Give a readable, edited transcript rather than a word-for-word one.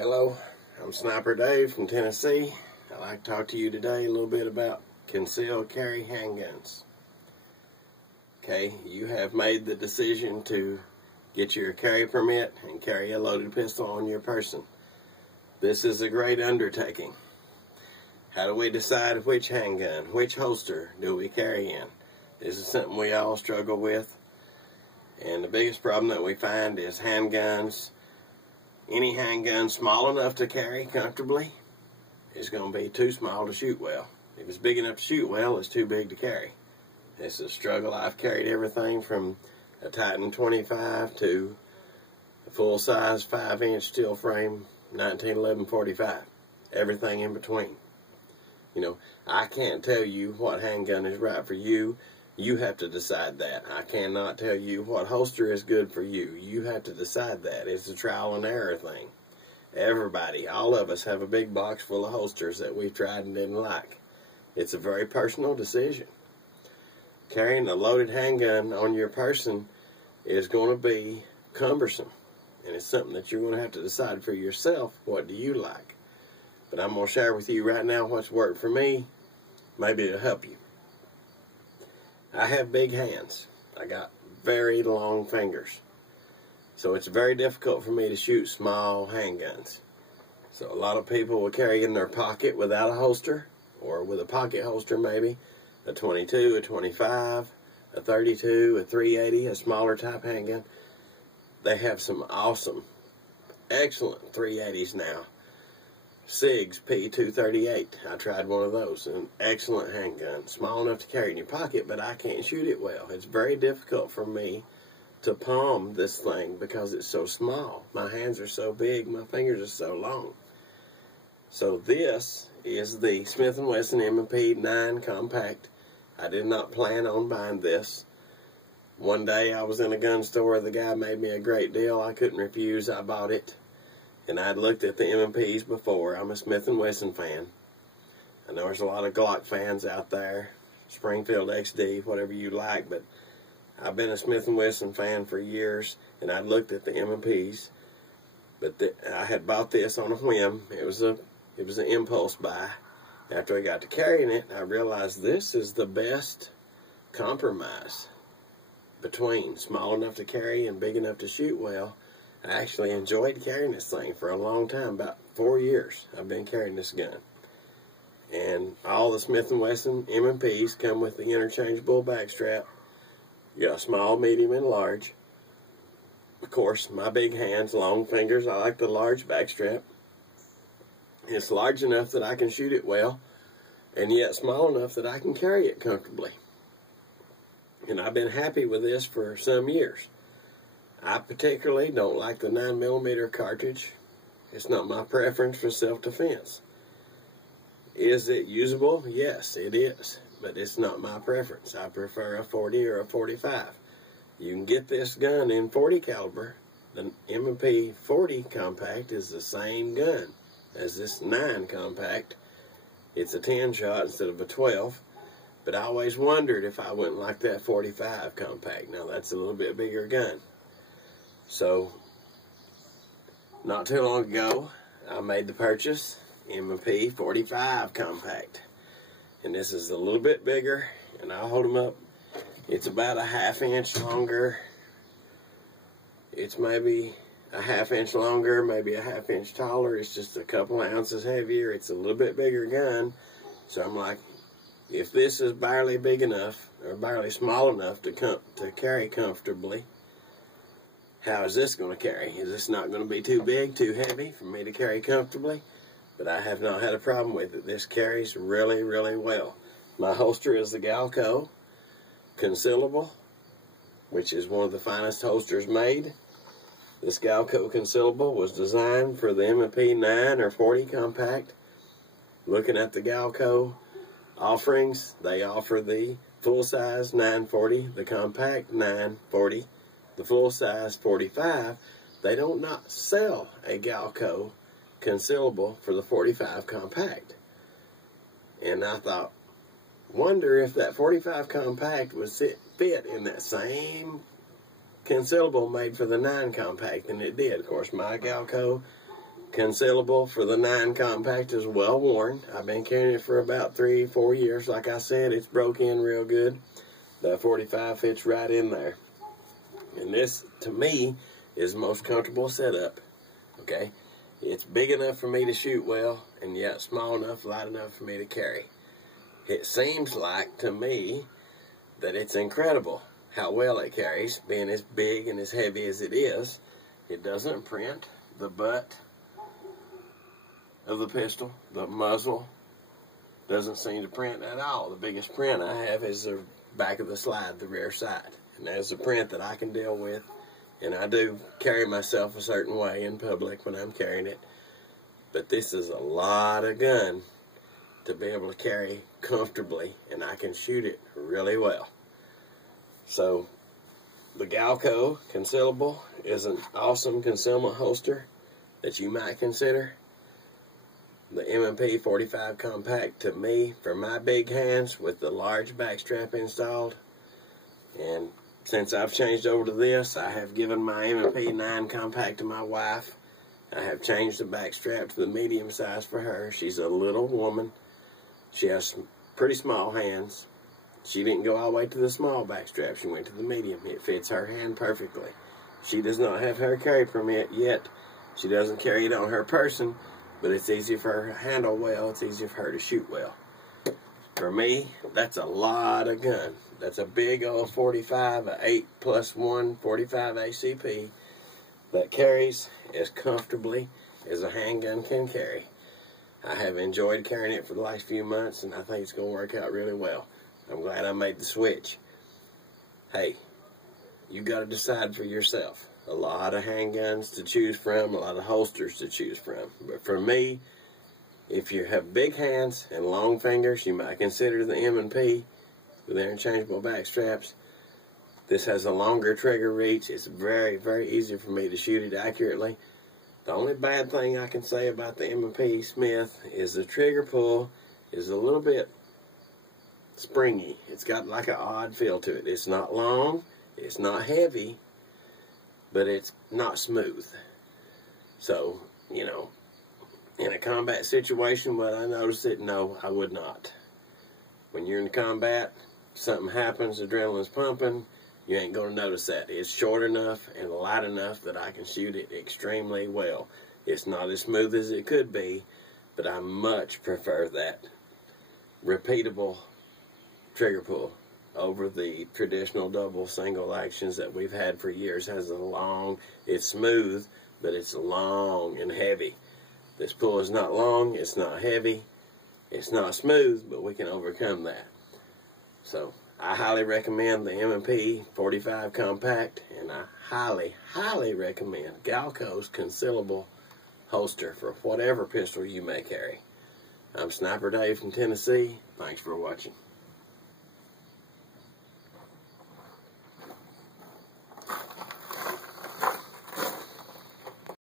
Hello, I'm Sniper Dave from Tennessee. I'd like to talk to you today a little bit about concealed carry handguns. Okay, you have made the decision to get your carry permit and carry a loaded pistol on your person. This is a great undertaking. How do we decide which handgun, which holster do we carry in? This is something we all struggle with. And the biggest problem that we find is handguns. Any handgun small enough to carry comfortably is going to be too small to shoot well. If it's big enough to shoot well, it's too big to carry. It's a struggle. I've carried everything from a Titan 25 to a full-size 5-inch steel frame 1911 45. Everything in between. You know, I can't tell you what handgun is right for you. You have to decide that. I cannot tell you what holster is good for you. You have to decide that. It's a trial and error thing. Everybody, all of us, have a big box full of holsters that we've tried and didn't like. It's a very personal decision. Carrying a loaded handgun on your person is going to be cumbersome. And it's something that you're going to have to decide for yourself. What do you like? But I'm going to share with you right now what's worked for me. Maybe it'll help you. I have big hands. I got very long fingers. So it's very difficult for me to shoot small handguns. So a lot of people will carry in their pocket without a holster, or with a pocket holster maybe, a 22, a 25, a 32, a 380, a smaller type handgun. They have some awesome, excellent 380s now. SIG's P238. I tried one of those. An excellent handgun. Small enough to carry in your pocket, but I can't shoot it well. It's very difficult for me to palm this thing because it's so small. My hands are so big, my fingers are so long. So this is the Smith & Wesson M&P 9 Compact. I did not plan on buying this. One day I was in a gun store. The guy made me a great deal. I couldn't refuse. I bought it. And I'd looked at the M&Ps before. I'm a Smith & Wesson fan. I know there's a lot of Glock fans out there. Springfield XD, whatever you like. But I've been a Smith & Wesson fan for years. And I'd looked at the M&Ps. But I had bought this on a whim. It was an impulse buy. After I got to carrying it, I realized this is the best compromise between small enough to carry and big enough to shoot well. I actually enjoyed carrying this thing for a long time. About 4 years I've been carrying this gun. And all the Smith & Wesson M&Ps come with the interchangeable back strap. You got small, medium, and large. Of course, my big hands, long fingers, I like the large back strap. It's large enough that I can shoot it well, and yet small enough that I can carry it comfortably. And I've been happy with this for some years. I particularly don't like the 9mm cartridge. It's not my preference for self-defense. Is it usable? Yes, it is. But it's not my preference. I prefer a 40 or a 45. You can get this gun in 40 caliber. The M&P 40 Compact is the same gun as this 9 Compact. It's a 10 shot instead of a 12. But I always wondered if I wouldn't like that 45 Compact. Now that's a little bit bigger gun. So, not too long ago, I made the purchase, M&P 45 Compact. And this is a little bit bigger, and I'll hold them up. It's about a ½ inch longer. It's maybe a ½ inch longer, maybe a ½ inch taller. It's just a couple ounces heavier. It's a little bit bigger gun. So I'm like, if this is barely big enough, or barely small enough to carry comfortably, how is this going to carry? Is this not going to be too big, too heavy for me to carry comfortably? But I have not had a problem with it. This carries really, really well. My holster is the Galco Concealable, which is one of the finest holsters made. This Galco Concealable was designed for the M&P 9 or 40 Compact. Looking at the Galco offerings, they offer the full-size 940, the compact 940, the full-size 45. They don't not sell a Galco Concealable for the 45 Compact. And I thought, wonder if that 45 Compact would fit in that same concealable made for the 9 Compact, and it did. Of course, my Galco concealable for the 9 compact is well worn. I've been carrying it for about 3-4 years. Like I said, it's broke in real good. The 45 fits right in there. And this, to me, is the most comfortable setup. Okay? It's big enough for me to shoot well, and yet small enough, light enough for me to carry. It seems like, to me, that it's incredible how well it carries, being as big and as heavy as it is. It doesn't print. The butt of the pistol, the muzzle, doesn't seem to print at all. The biggest print I have is the back of the slide, the rear side. And that's a print that I can deal with. And I do carry myself a certain way in public when I'm carrying it. But this is a lot of gun to be able to carry comfortably, and I can shoot it really well. So, the Galco Concealable is an awesome concealment holster that you might consider. The M&P 45 Compact, to me, for my big hands with the large backstrap installed, and since I've changed over to this, I have given my M&P 9 Compact to my wife. I have changed the backstrap to the medium size for her. She's a little woman. She has pretty small hands. She didn't go all the way to the small backstrap. She went to the medium. It fits her hand perfectly. She does not have her carry permit yet. She doesn't carry it on her person, but it's easy for her to handle well. It's easy for her to shoot well. For me, that's a lot of gun. That's a big old 45, a 8+1 45 ACP that carries as comfortably as a handgun can carry. I have enjoyed carrying it for the last few months, and I think it's going to work out really well. I'm glad I made the switch. Hey, you got to decide for yourself. A lot of handguns to choose from, a lot of holsters to choose from. But for me, if you have big hands and long fingers, you might consider the M&P with interchangeable back straps. This has a longer trigger reach. It's very, very easy for me to shoot it accurately. The only bad thing I can say about the M&P Smith is the trigger pull is a little bit springy. It's got like an odd feel to it. It's not long, it's not heavy, but it's not smooth. So, you know, in a combat situation, would I notice it? No, I would not. When you're in combat, something happens, adrenaline's pumping, you ain't going to notice that. It's short enough and light enough that I can shoot it extremely well. It's not as smooth as it could be, but I much prefer that repeatable trigger pull over the traditional double single actions that we've had for years. It's smooth, but it's long and heavy. This pull is not long, it's not heavy, it's not smooth, but we can overcome that. So, I highly recommend the M&P 45 Compact, and I highly, highly recommend Galco's Concealable holster for whatever pistol you may carry. I'm Sniper Dave from Tennessee. Thanks for watching.